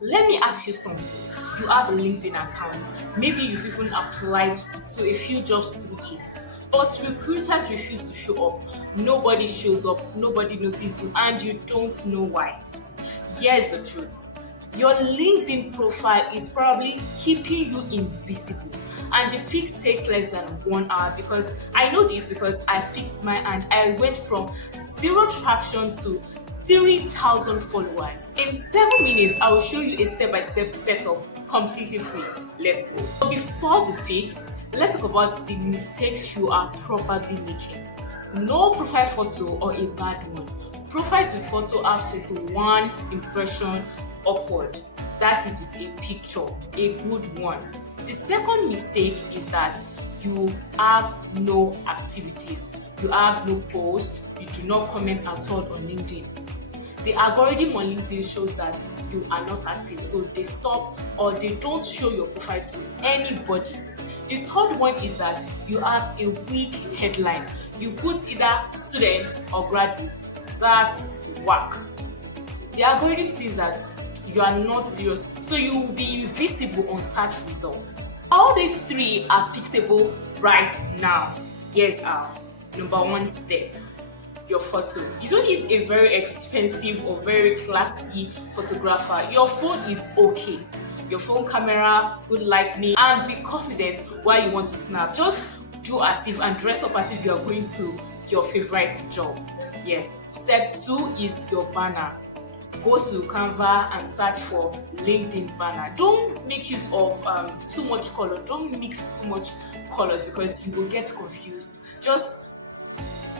Let me ask you something. You have a LinkedIn account. Maybe you've even applied to a few jobs through it. But recruiters refuse to show up. Nobody shows up, nobody notices you, and you don't know why. Here's the truth. Your LinkedIn profile is probably keeping you invisible. And the fix takes less than 1 hour because I know this because I fixed mine and I went from zero traction to 3,000 followers. In 7 minutes, I will show you a step-by-step setup completely free. Let's go. But before the fix, let's talk about the mistakes you are probably making. No profile photo or a bad one. Profiles with photo have 21 impression upward. That is with a picture, a good one. The second mistake is that you have no activities. You have no post. You do not comment at all on LinkedIn. The algorithm on LinkedIn shows that you are not active, so they stop or they don't show your profile to anybody. The third one is that you have a weak headline. You put either student or graduate. That's whack. The algorithm sees that you are not serious, so you will be invisible on search results. All these three are fixable right now. Here's how. Number one step, your photo. You don't need a very expensive or very classy photographer. Your phone is okay. Your phone camera, good lighting, and be confident while you want to snap. Just do as if and dress up as if you are going to your favorite job. Yes. Step two is your banner. Go to Canva and search for LinkedIn banner. Don't make use of too much color. Don't mix too much colors because you will get confused. Just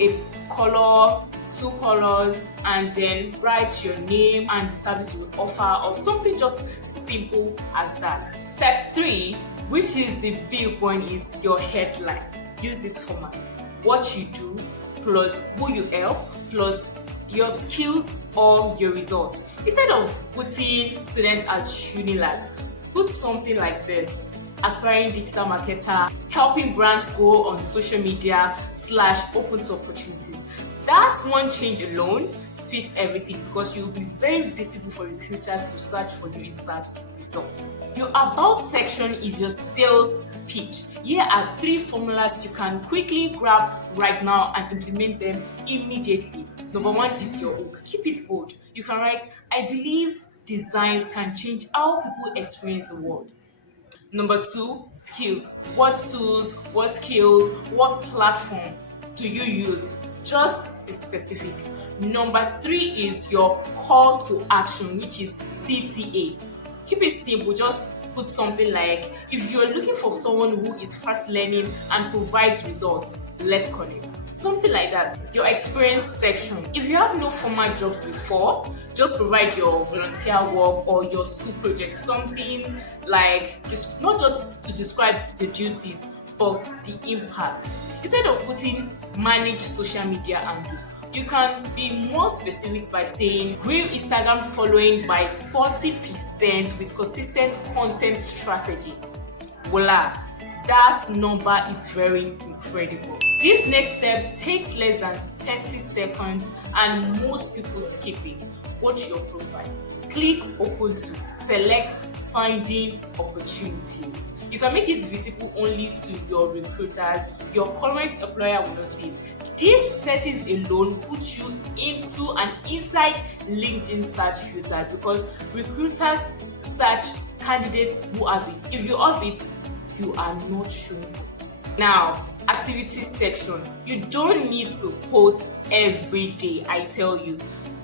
a color, two colors, and then write your name and the service you offer or something just simple as that. Step three, which is the big one, is your headline. Use this format. What you do plus who you help plus your skills or your results. Instead of putting students at Unilag, put something like this: aspiring digital marketer, helping brands go on social media / open to opportunities. That one change alone fits everything because you will be very visible for recruiters to search for you in search results. Your about section is your sales pitch. Here are 3 formulas you can quickly grab right now and implement them immediately. Number 1 is your hook. Keep it bold. You can write, I believe designs can change how people experience the world. Number 2, skills. What tools, what skills, what platform do you use? Just be specific. Number 3 is your call to action, which is CTA. Keep it simple. Just put something like, if you're looking for someone who is fast learning and provides results, let's connect. Something like that. Your experience section. If you have no formal jobs before, just provide your volunteer work or your school project. Something like, just not just to describe the duties, but the impacts. Instead of putting manage social media handles, you can be more specific by saying grew Instagram following by 40% with consistent content strategy. Voila, that number is very incredible. This next step takes less than 30 seconds and most people skip it. Go to your profile, click open to, select finding opportunities. You can make it visible only to your recruiters. Your current employer will not see it. These settings alone put you into an inside LinkedIn search filters because recruiters search candidates who have it. If you have it, you are not showing up. Now, activities section. You don't need to post every day, I tell you.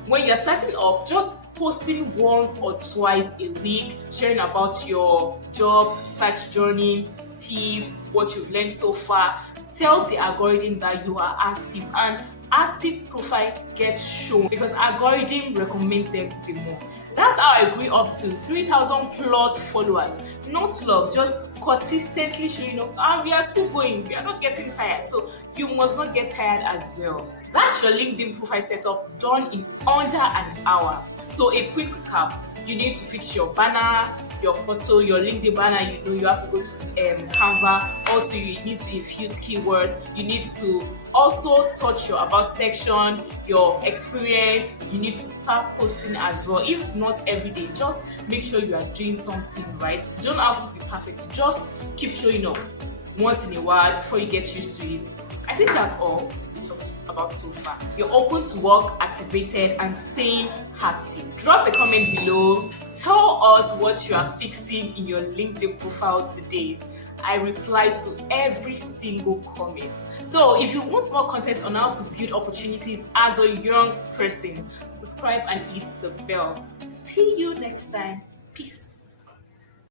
When you're starting up, just posting once or twice a week, sharing about your job search journey, tips, what you've learned so far. Tell the algorithm that you are active, and active profile gets shown because algorithm recommend them the more. That's how I grew up to 3,000 plus followers. Not love, just consistently showing up, and we are still going. We are not getting tired, so you must not get tired as well. That's your LinkedIn profile setup done in under an hour. So a quick recap: you need to fix your banner, your photo, your LinkedIn banner. You have to go to Canva. Also, you need to infuse keywords. You need to Also touch your about section, your experience. You need to start posting as well. If not every day, just make sure you are doing something right. You don't have to be perfect. Just keep showing up once in a while before you get used to it. I think that's all we talked about so far. You're open to work, activated, and staying active. Drop a comment below. Tell us what you are fixing in your LinkedIn profile today. I reply to every single comment. So if you want more content on how to build opportunities as a young person, subscribe and hit the bell. See you next time. Peace.